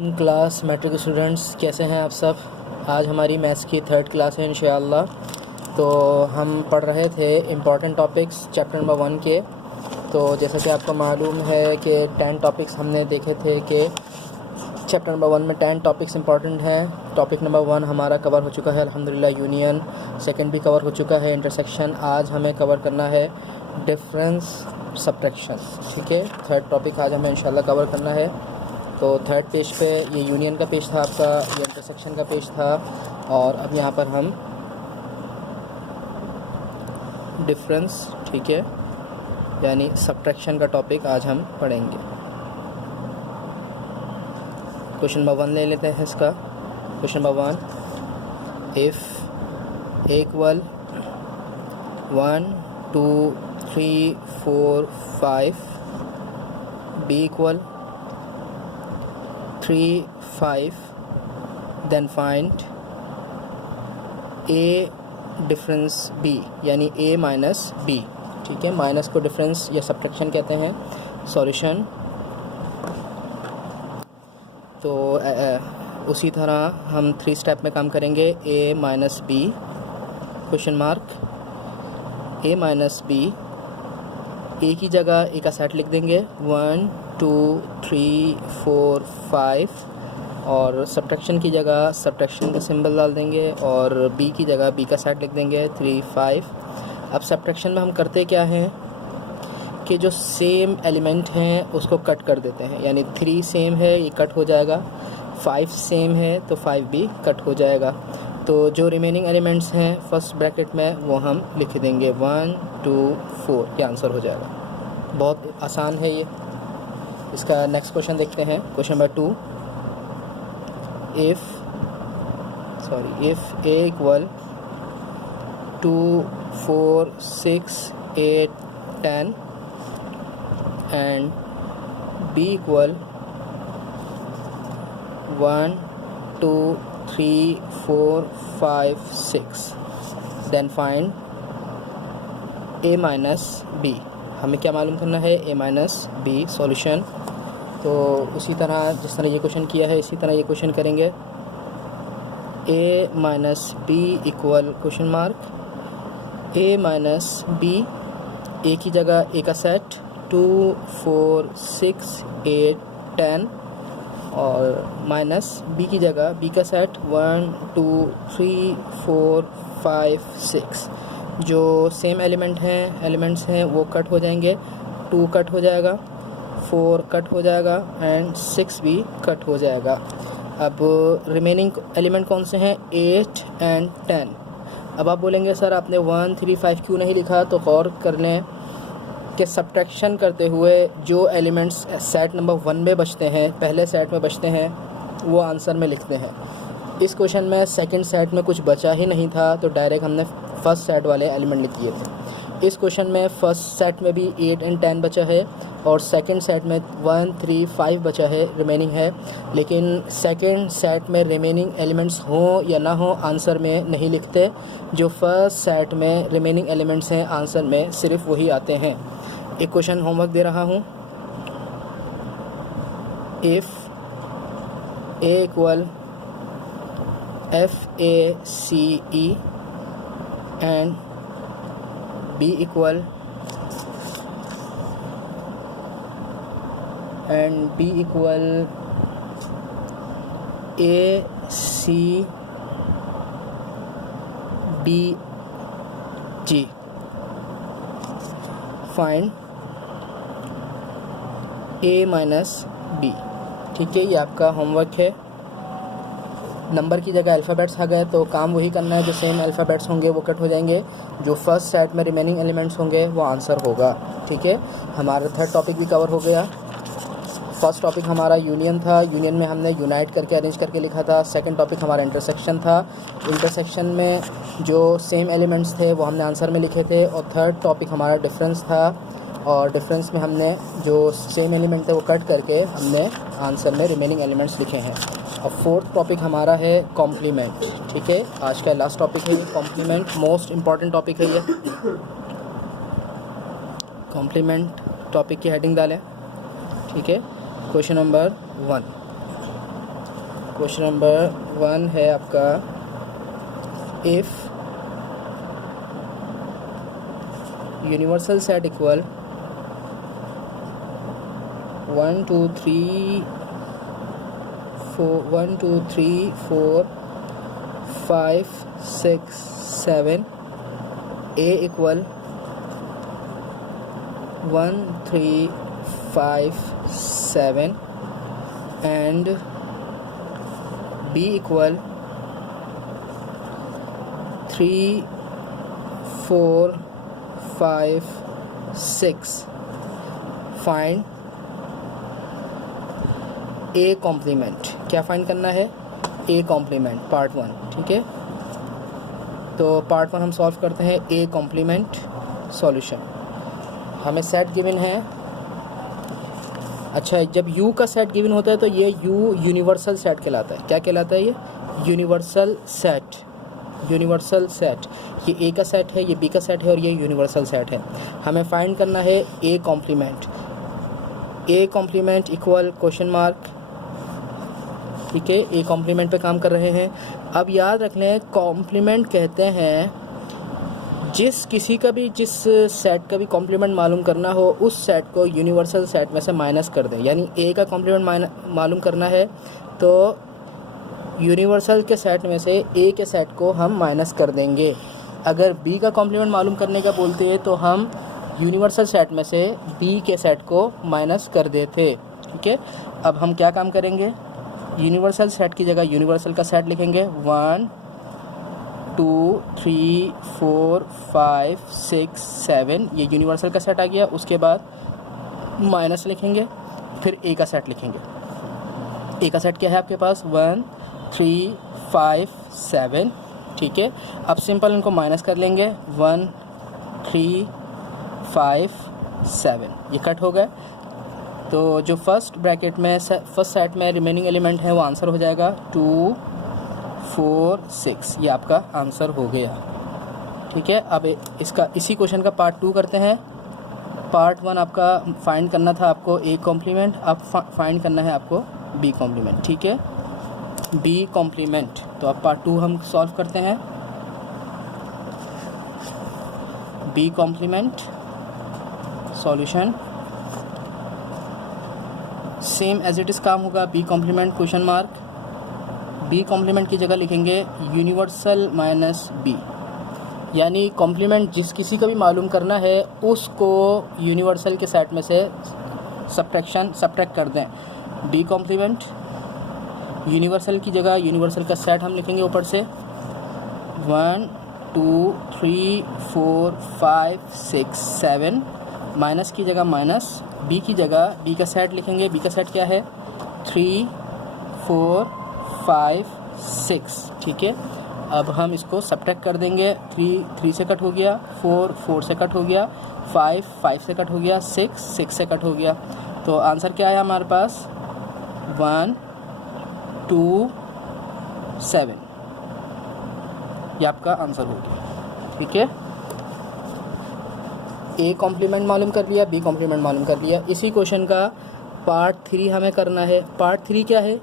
Class matric students कैसे हैं आप सब। आज हमारी मैथ्स की 3rd क्लास है इंशाअल्लाह। तो हम पढ़ रहे थे इम्पॉर्टेंट टॉपिक्स चैप्टर नंबर 1 के। तो जैसा कि आपको मालूम है कि 10 टॉपिक्स हमने देखे थे कि चैप्टर नंबर 1 में 10 टॉपिक्स इंपॉर्टेंट हैं। टॉपिक नंबर 1 हमारा कवर हो चुका है अल्हम्दुलिल्लाह, यूनियन। सेकंड भी कवर हो चुका है, इंटरसेक्शन। आज हमें कवर करना है डिफरेंस सब्ट्रैक्शन, ठीक है। 3rd टॉपिक आज हमें इंशाल्लाह कवर करना है। तो 3rd पेज पे ये यूनियन का पेज था आपका, ये इंटरसेक्शन का पेज था, और अब यहाँ पर हम डिफरेंस, ठीक है, यानी सब्ट्रैक्शन का टॉपिक आज हम पढ़ेंगे। क्वेश्चन नंबर 1 ले लेते हैं इसका। Question number 1, if A equal 1 2 3 4 5, B equal 3 5, then find A difference B, यानी ए माइनस बी, ठीक है। माइनस को डिफरेंस या सब्ट्रैक्शन कहते हैं। सॉल्यूशन, तो उसी तरह हम 3 स्टेप में काम करेंगे। A minus B question mark, A minus B, A की जगह ए का सेट लिख देंगे 1 2 3 4 5, और सब्ट्रैक्शन की जगह सब्ट्रैक्शन का सिंबल डाल देंगे, और बी की जगह बी का सेट लिख देंगे 3 5। अब सब्ट्रैक्शन में हम करते क्या हैं कि जो सेम एलिमेंट हैं उसको कट कर देते हैं, यानी 3 सेम है ये कट हो जाएगा, 5 सेम है तो 5 भी कट हो जाएगा। तो जो रिमेनिंग एलिमेंट्स हैं फर्स्ट ब्रैकेट में वो हम लिख देंगे 1 2 4, ये आंसर हो जाएगा। बहुत आसान है ये। इसका नेक्स्ट क्वेश्चन देखते हैं। Question number 2, if A equal 2 4 6 8 10 and B equal 1 2 3 4 5 6, then find A minus B. हमें क्या मालूम करना है? ए माइनस बी। सॉल्यूशन, तो उसी तरह जिस तरह ये क्वेश्चन किया है इसी तरह ये क्वेश्चन करेंगे। A minus B equal question mark A minus B, A की जगह ए का सेट 2 4 6 8 10, और माइनस बी की जगह बी का सेट 1 2 3 4 5 6। जो सेम एलिमेंट्स हैं वो कट हो जाएंगे, 2 कट हो जाएगा, 4 कट हो जाएगा, एंड 6 भी कट हो जाएगा। अब रिमेनिंग एलिमेंट कौन से हैं? 8 एंड 10। अब आप बोलेंगे सर आपने 1 3 5 क्यों नहीं लिखा? तो गौर कर लें कि सब्ट्रैक्शन करते हुए जो एलिमेंट्स सेट नंबर 1 में बचते हैं, पहले सेट में बचते हैं, वो आंसर में लिखते हैं। इस क्वेश्चन में सेकंड सेट में कुछ बचा ही नहीं था, तो डायरेक्ट हमने फर्स्ट सेट वाले एलिमेंट लिख दिए थे। इस क्वेश्चन में फर्स्ट सेट में भी 8 एंड 10 बचा है, और सेकंड सेट में 1 3 5 बचा है, रिमेनिंग है। लेकिन सेकंड सेट में रिमेनिंग एलिमेंट्स हों या ना हो आंसर में नहीं लिखते। जो फर्स्ट सेट में रिमेनिंग एलिमेंट्स हैं आंसर में सिर्फ वही आते हैं। एक क्वेश्चन होमवर्क दे रहा हूँ। If A equal FACE and B equal ACDG, find A minus B, ठीक है। ये आपका होमवर्क है। नंबर की जगह अल्फ़ाबेट्स आ गए तो काम वही करना है, जो सेम अल्फ़ाबेट्स होंगे वो कट हो जाएंगे, जो फर्स्ट सेट में रिमेनिंग एलिमेंट्स होंगे वो आंसर होगा, ठीक है। हमारा 3rd टॉपिक भी कवर हो गया। फर्स्ट टॉपिक हमारा यूनियन था, यूनियन में हमने यूनाइट करके अरेंज करके लिखा था। सेकंड टॉपिक हमारा इंटरसेक्शन था, इंटरसेक्शन में जो सेम एलिमेंट्स थे वो हमने आंसर में लिखे थे। और 3rd टॉपिक हमारा डिफरेंस था, और डिफरेंस में हमने जो सेम एलिमेंट थे वो कट करके हमने आंसर में रिमेनिंग एलिमेंट्स लिखे हैं। अब 4th टॉपिक हमारा है कॉम्प्लीमेंट, ठीक है। आज का लास्ट टॉपिक है कॉम्प्लीमेंट, मोस्ट इम्पॉर्टेंट टॉपिक है ये। कॉम्प्लीमेंट टॉपिक की हेडिंग डालें, ठीक है। क्वेश्चन नंबर 1, क्वेश्चन नंबर 1 है आपका, if universal set equal 1 2 3 4 5 6 7, A equal 1 3 5 7 and B equal 3 4 5 6, find A complement. क्या फाइंड करना है? A complement, part 1। ठीक है, तो पार्ट 1 हम सॉल्व करते हैं। A complement solution. हमें सेट गिवन है। अच्छा, जब U का सेट गिवन होता है तो ये U यूनिवर्सल सेट कहलाता है। क्या कहलाता है? ये यूनिवर्सल सेट। यूनिवर्सल सेट, ये A का सेट है, ये B का सेट है और ये यूनिवर्सल सेट है। हमें फाइंड करना है A complement. A complement equal question mark. ठीक है, ए कॉम्प्लीमेंट पे काम कर रहे हैं। अब याद रख लें, कॉम्प्लीमेंट कहते हैं जिस सेट का भी कॉम्प्लीमेंट मालूम करना हो, उस सेट को यूनिवर्सल सेट में से माइनस कर दें। यानी ए का कॉम्प्लीमेंट मालूम करना है तो यूनिवर्सल के सेट में से ए के सेट को हम माइनस कर देंगे। अगर बी का कॉम्प्लीमेंट मालूम करने का बोलते हैं तो हम यूनिवर्सल सेट में से बी के सेट को माइनस कर देते। ठीक है, अब हम क्या काम करेंगे? यूनिवर्सल सेट की जगह यूनिवर्सल का सेट लिखेंगे। 1 2 3 4 5 6 7, ये यूनिवर्सल का सेट आ गया। उसके बाद माइनस लिखेंगे, फिर ए का सेट लिखेंगे। ए का सेट क्या है आपके पास? 1 3 5 7। ठीक है, अब सिंपल इनको माइनस कर लेंगे। 1 3 5 7, ये कट हो गए। तो जो फर्स्ट ब्रैकेट में फर्स्ट सेट में रिमेनिंग एलिमेंट है वो आंसर हो जाएगा 2 4 6, ये आपका आंसर हो गया। ठीक है, अब इसका इसी क्वेश्चन का पार्ट 2 करते हैं। पार्ट 1 आपका फाइंड करना था आपको ए कॉम्प्लीमेंट, अब फाइंड करना है आपको बी कॉम्प्लीमेंट। ठीक है, बी कॉम्प्लीमेंट। तो अब पार्ट 2 हम सॉल्व करते हैं। B complement solution same as it is काम होगा। B complement question mark. B complement की जगह लिखेंगे यूनिवर्सल माइनस बी, यानी कॉम्प्लीमेंट जिस किसी का भी मालूम करना है उसको यूनिवर्सल के सेट में से सब्ट्रैक्ट कर दें। बी कॉम्प्लीमेंट यूनिवर्सल की जगह यूनिवर्सल का सेट हम लिखेंगे ऊपर से। 1 2 3 4 5 6 7, माइनस की जगह माइनस, बी की जगह बी का सेट लिखेंगे। बी का सेट क्या है? 3 4 5 6। ठीक है, अब हम इसको सब्ट्रैक्ट कर देंगे। 3 से कट हो गया, 4 से कट हो गया, 5 से कट हो गया, 6 से कट हो गया। तो आंसर क्या है हमारे पास? 1 2 7, ये आपका आंसर हो गया। ठीक है, ए कॉम्प्लीमेंट मालूम कर लिया, बी कॉम्प्लीमेंट मालूम कर लिया। इसी क्वेश्चन का पार्ट 3 हमें करना है। पार्ट 3 क्या है?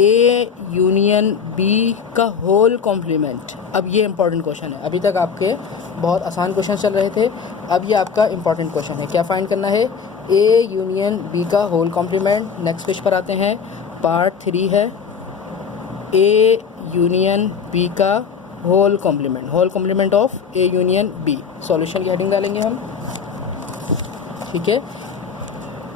ए यूनियन बी का होल कॉम्प्लीमेंट। अब ये इंपॉर्टेंट क्वेश्चन है। अभी तक आपके बहुत आसान क्वेश्चन चल रहे थे, अब ये आपका इंपॉर्टेंट क्वेश्चन है। क्या फाइंड करना है? ए यूनियन बी का होल कॉम्प्लीमेंट। नेक्स्ट पेज पर आते हैं। पार्ट 3 है ए यूनियन बी का whole complement of A union B. Solution की हेडिंग डालेंगे हम। ठीक है,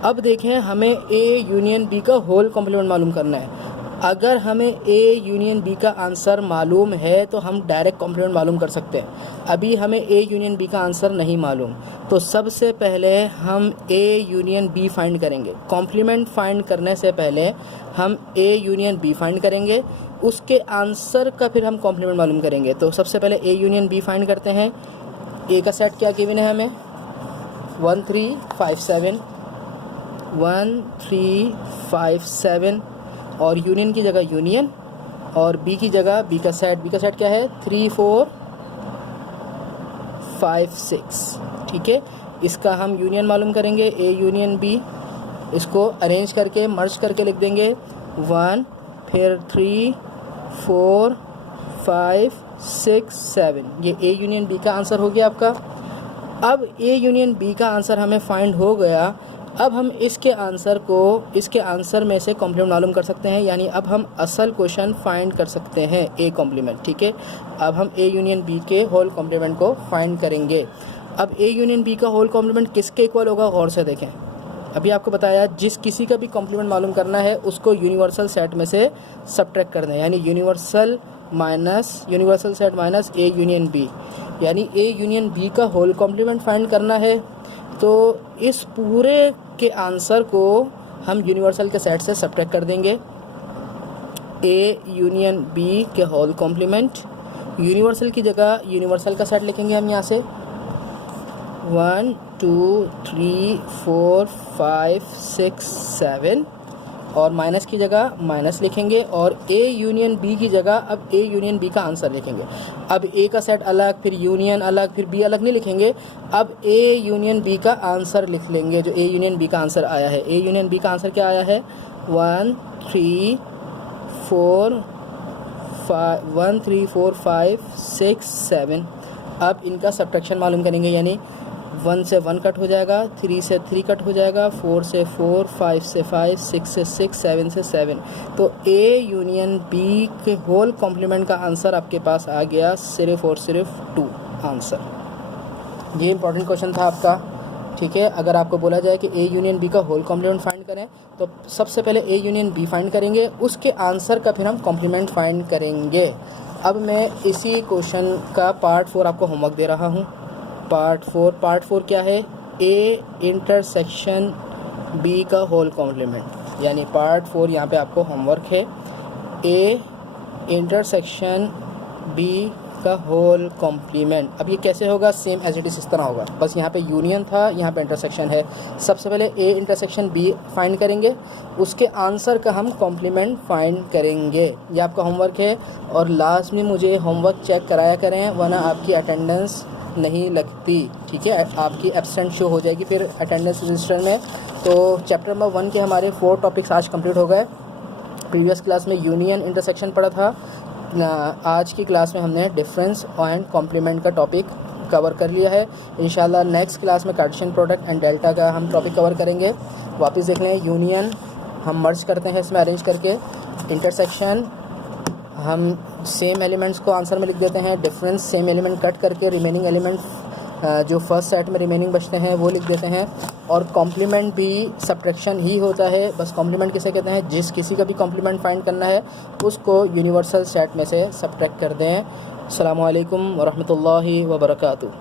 अब देखें, हमें ए यूनियन बी का होल कॉम्प्लीमेंट मालूम करना है। अगर हमें ए यूनियन बी का आंसर मालूम है तो हम डायरेक्ट कॉम्प्लीमेंट मालूम कर सकते हैं। अभी हमें ए यूनियन बी का आंसर नहीं मालूम, तो सबसे पहले हम ए यूनियन बी फाइंड करेंगे। कॉम्प्लीमेंट फाइंड करने से पहले हम ए यूनियन बी फाइंड करेंगे, उसके आंसर का फिर हम कॉम्प्लीमेंट मालूम करेंगे। तो सबसे पहले ए यूनियन बी फाइंड करते हैं। ए का सेट क्या गिवन है हमें? 1 3 5 7, 1 3 5 7, और यूनियन की जगह यूनियन, और बी की जगह बी का सेट क्या है? 3 4 5 6। ठीक है, इसका हम यूनियन मालूम करेंगे। ए यूनियन बी, इसको अरेंज करके मर्ज करके लिख देंगे 1, फिर 3 4 5 6 7, ये ए यूनियन बी का आंसर हो गया आपका। अब ए यूनियन बी का आंसर हमें फाइंड हो गया। अब हम इसके आंसर में से कॉम्प्लीमेंट मालूम कर सकते हैं, यानी अब हम असल क्वेश्चन फाइंड कर सकते हैं ए कॉम्प्लीमेंट। ठीक है, अब हम ए यूनियन बी के होल कॉम्प्लीमेंट को फाइंड करेंगे। अब ए यूनियन बी का होल कॉम्प्लीमेंट किसके इक्वल होगा, गौर से देखें। अभी आपको बताया जिस किसी का भी कॉम्प्लीमेंट मालूम करना है उसको यूनिवर्सल सेट में से सब्ट्रैक्ट कर दें, यानी universal set minus A union B, यानी ए यूनियन बी का होल कॉम्प्लीमेंट फाइंड करना है। तो इस पूरे के आंसर को हम यूनिवर्सल के सेट से सब्ट्रैक्ट कर देंगे। ए यूनियन बी के होल कॉम्प्लीमेंट, यूनिवर्सल की जगह यूनिवर्सल का सेट लिखेंगे हम यहाँ से 1 2 3 4 5 6 7, और माइनस की जगह माइनस लिखेंगे, और ए यूनियन बी की जगह अब ए यूनियन बी का आंसर लिखेंगे। अब ए का सेट अलग, फिर यूनियन अलग, फिर बी अलग नहीं लिखेंगे, अब ए यूनियन बी का आंसर लिख लेंगे, जो ए यूनियन बी का आंसर आया है। ए यूनियन बी का आंसर क्या आया है 1 3 4 5 6 7। अब इनका सब्ट्रैक्शन मालूम करेंगे, यानी 1 से 1 कट हो जाएगा, 3 से 3 कट हो जाएगा, 4 से 4, 5 से 5, 6 से 6, 7 से 7। तो ए यूनियन बी के होल कॉम्प्लीमेंट का आंसर आपके पास आ गया सिर्फ और सिर्फ 2 आंसर। ये इंपॉर्टेंट क्वेश्चन था आपका। ठीक है, अगर आपको बोला जाए कि ए यूनियन बी का होल कॉम्प्लीमेंट फाइंड करें तो सबसे पहले ए यूनियन बी फाइंड करेंगे, उसके आंसर का फिर हम कॉम्प्लीमेंट फाइंड करेंगे। अब मैं इसी क्वेश्चन का पार्ट 4 आपको होमवर्क दे रहा हूँ। पार्ट 4 क्या है, ए इंटरसेक्शन बी का होल कॉम्प्लीमेंट, यानी पार्ट 4 यहाँ पे आपको होमवर्क है। ए इंटरसेक्शन बी का होल कॉम्प्लीमेंट। अब ये कैसे होगा, सेम एज इट इज़ इस तरह होगा, बस यहाँ पे यूनियन था, यहाँ पे इंटरसेक्शन है। सबसे पहले ए इंटरसेक्शन बी फाइंड करेंगे, उसके आंसर का हम कॉम्प्लीमेंट फाइंड करेंगे। ये आपका होमवर्क है, और लास्ट में मुझे होमवर्क चेक कराया करें, वरना आपकी अटेंडेंस नहीं लगती। ठीक है, आपकी एब्सेंट शो हो जाएगी फिर अटेंडेंस रजिस्टर में। तो चैप्टर नंबर 1 के हमारे 4 टॉपिक्स आज कंप्लीट हो गए। प्रीवियस क्लास में यूनियन इंटरसेक्शन पढ़ा था, आज की क्लास में हमने डिफरेंस एंड कॉम्प्लीमेंट का टॉपिक कवर कर लिया है। इंशाल्लाह नेक्स्ट क्लास में कार्टेशियन प्रोडक्ट एंड डेल्टा का हम टॉपिक कवर करेंगे। वापस देख लें, यूनियन हम मर्ज करते हैं इसमें अरेंज करके, इंटरसेक्शन हम सेम एलिमेंट्स को आंसर में लिख देते हैं, डिफरेंस सेम एलिमेंट कट करके रिमेनिंग एलिमेंट जो फर्स्ट सेट में रिमेनिंग बचते हैं वो लिख देते हैं, और कॉम्प्लीमेंट भी सब्ट्रैक्शन ही होता है। बस कॉम्प्लीमेंट किसे कहते हैं, जिस किसी का भी कॉम्प्लीमेंट फाइंड करना है उसको यूनिवर्सल सेट में से सब्ट्रैक्ट कर दें। अस्सलामु अलैकुम वरहमतुल्लाहि वबरकातुहू।